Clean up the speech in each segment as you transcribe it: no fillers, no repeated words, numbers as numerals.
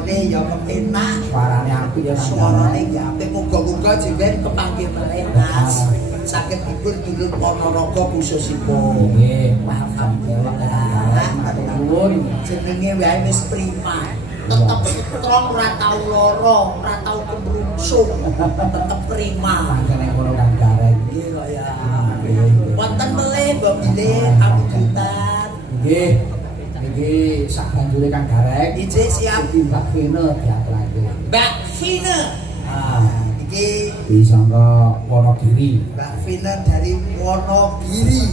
suarane ya kepenak. Suarane apik ya. Suarane ya apik muga-muga jenengan kepanggih malih Mas. Saged hibur dulur Ponorogo khususipun. Nggih, paham kelok matur nuwun. Jenenge wae wis prima. Tetep strong ora tau lara, ora tau kebrungsung. Tetep prima. Mangkene ngono Kang Gareng. Nggih kok ya. Wonten melih Mbok Bilih pamijutan. Nggih. Niki sabanjure Kang Gareng. Ijik siap. Mbak Vina diaturake. Mbak Vina. Iki disangka Wonogiri. Mbak Vina dari Wonogiri.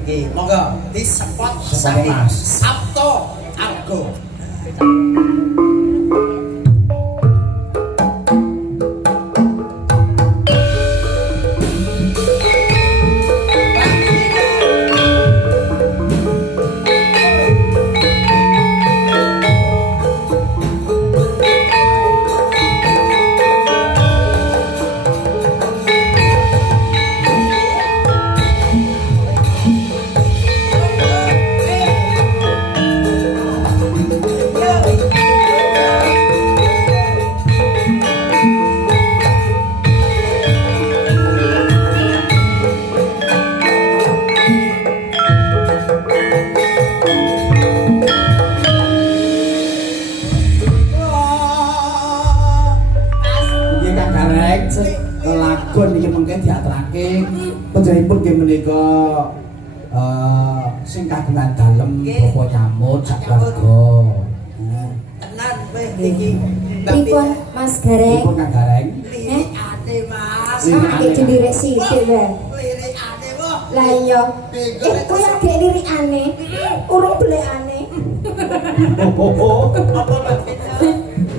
Oke, monggo disepot saking Sabto Argo. Lagon iki mengke diaturake panjenenganipun nggih menika sing kagungan dalem Bapak Camut sak keluarga. Tenan kowe iki Pripun Mas Gareng? Pripun Kang Gareng? Lirikane Mas. Iki dilirik sithik wae. Lirikane wah. Lah iya. Kowe agek lirikane. Urung blekane. Apa Mbak Vina?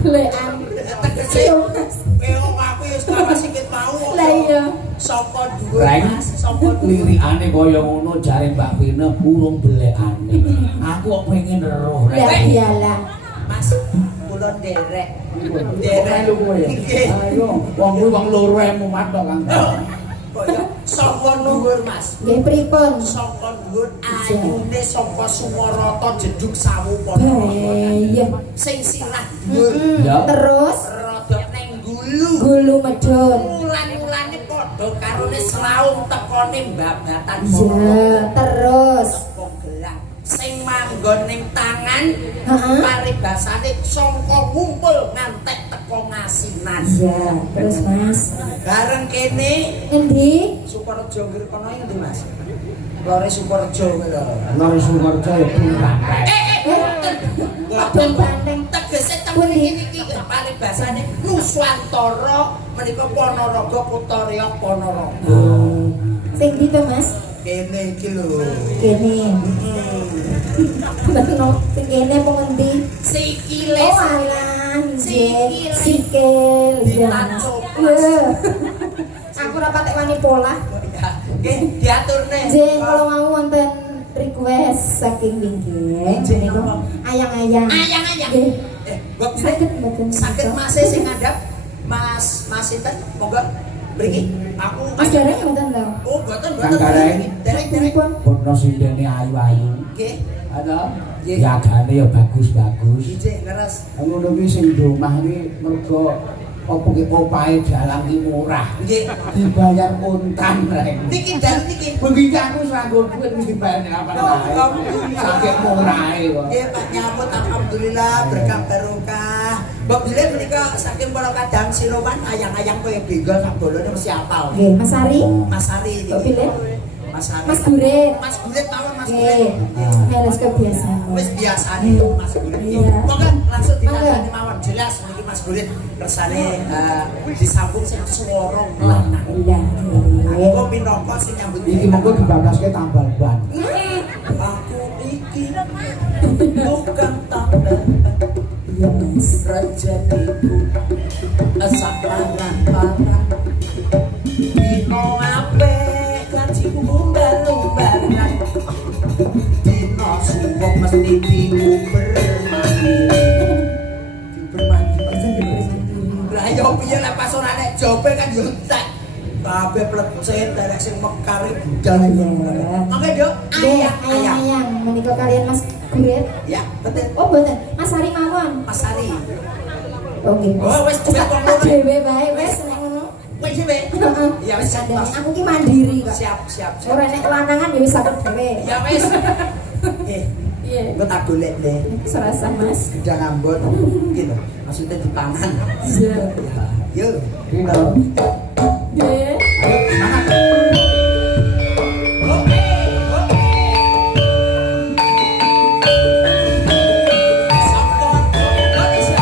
Blekan. Tegese aku wis karo sikit mau. Lah iya. Sapa dhuwur Reng, Mas? Sapa lirikane kaya ngono jare Mbak Vina burung belekane. Aku kok pengen roh Lah Reng. iyalah. Mas, kula nderek. Nderek lho kowe. Ayo, wong kuwi wong loro mumat kok Kang. Kaya sapa dhuwur Mas? Nggih pripun? Sapa dhuwur ayune saka Sumarata jedug sawu Ponorogo. Iya. Sing sirah dhuwur. Ya. Terus Rada ning gulu. gulu medun. Ulan-ulane padha karone selaung tekone mbabatan Iya, terus teko gelang sing manggon ning tangan Heeh. paribasane sangka ngumpul ngantek teko ngasinan. Iya, terus Mas. Bareng kene Endi? Sukorejo Ngirkono ngendi Mas? Lore Sukorejo kuwi lho. Lori Sumarjo ya banteng. Abang banteng. Tegese temen iki paribasane Nuswantara menika Ponorogo Kutharya Ponorogo. Sing ndi to Mas? Kene iki lho. Kene. Betul, sing kene apa ngendi? Sikile. Oh alah, nggih. Sikil. Sikil. Iya. Ditancuk. Iya. Aku ora patek wani pola. Nggih, diaturne. Nggih, kalau mau wonten request saking Winggih, menika ayang-ayang. Ayang-ayang. Nggih. Mbok Saged mboten. sakit Mas sing ngandhap. Mas sinten? Monggo mriki. Aku Mas Gareng mboten to? Oh, mboten. Kang Gareng. Derek. Pripun? Ono sindene ayu-ayu. Nggih. Ada? Nggih. Yagane ya bagus-bagus. Ijik ngeres. Ngono kuwi sing di omah iki mergo apa ki opahe dalang ki murah. Nggih. Dibayar untan rek. Niki dal niki. Begitu aku nganggo duit mesti bayar kapan wae. Saking murahe kok. Nggih, Pak nyambut alhamdulillah berkah barokah. Mbok Bilih menika saking para kadang sirowan ayang-ayang koyo benggol sak bolone mesti apal. Nggih, Mas Ari. Mas Ari iki. Mbok Bilih. Mas Ari. Mas Gurit. Mas Gurit mawon Mas Nggih. Gurit. Harus kebiasaan. Wis biasane Mas Gurit. Iya. Monggo langsung ditandani mawon jelas niki Mas Gurit kersane disambung sing swara lanang. Iya. Aku minangka sing nyambut Iki mengko dibagaske tambal ban. aku iki bukan tanda Iya, Mas. rejeniku asak parang dino ape kaciku umbar-umbaran dino suwok mesti diuber-mandi lah ya piye lah pas ora nek jobe kan yo entek kabeh plecet derek sing mekar budal iki mangke yo ayang-ayang Ayang-ayang menika kalian Mas Margaret. Ya, betul. Oh, boten. Mas Ari mawon. Mas Ari. Oke. Oh, wis tak wong tak ngono. dhewe bae wis nek ngono. Wis dhewe. Heeh. Ya wis Dan Mas. aku ki mandiri kok. Siap, siap. siap. Ora nek lanangan ya wis aku dhewe. Ya wis. Iya. Engko tak golek deh. Serasa Mas. Gedang ambon gitu. Maksudnya dipangan. Iya. Yuk. Pino. Nggih. Ayo semangat. Oke, oke. Sampun Indonesia.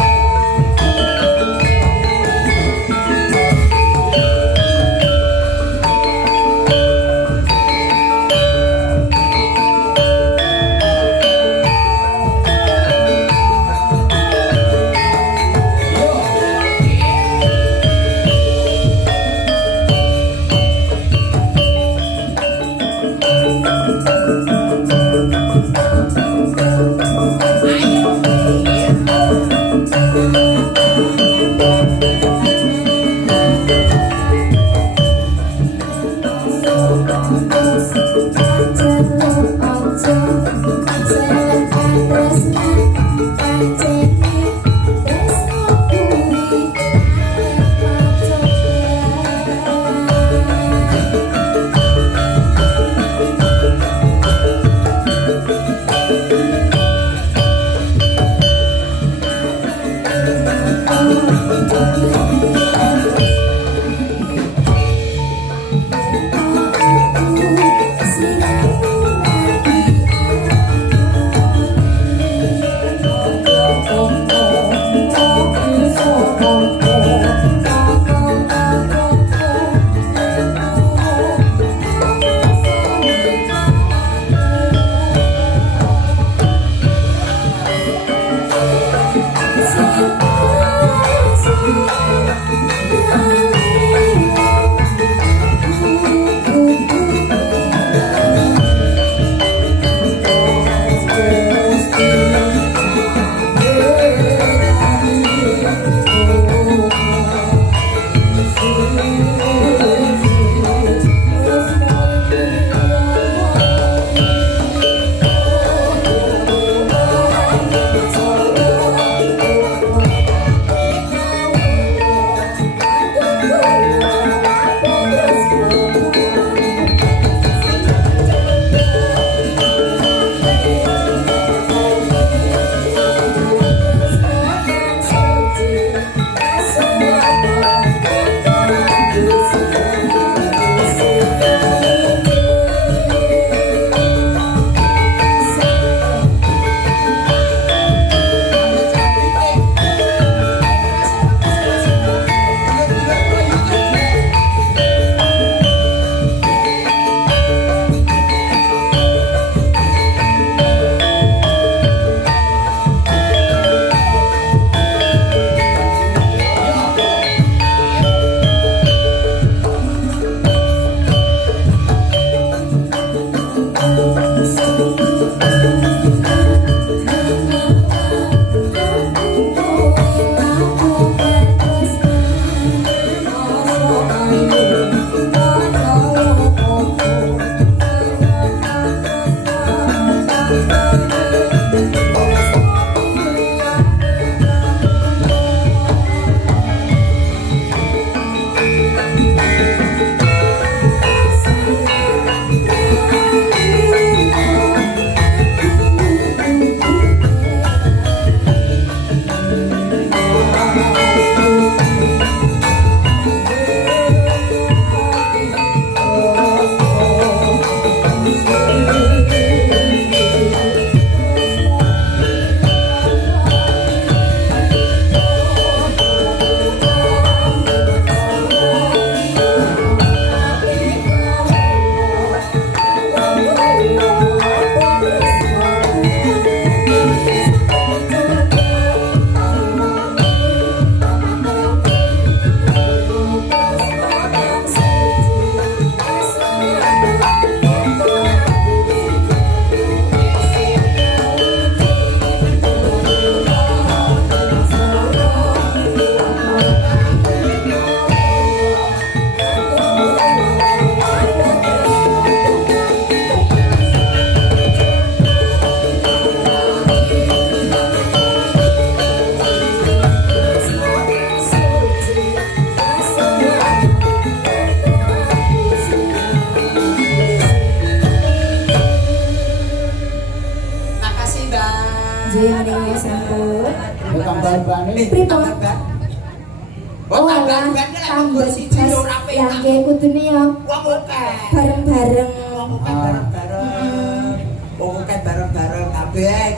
Nggih menika sampun. Ya tambah bane. Pripun? Oh, tambah ban ki lek nggo siji yo ora Ya penak. nggih kudune ya Wong akeh. bareng-bareng. Wong akeh bareng-bareng. Wong akeh bareng-bareng kabeh.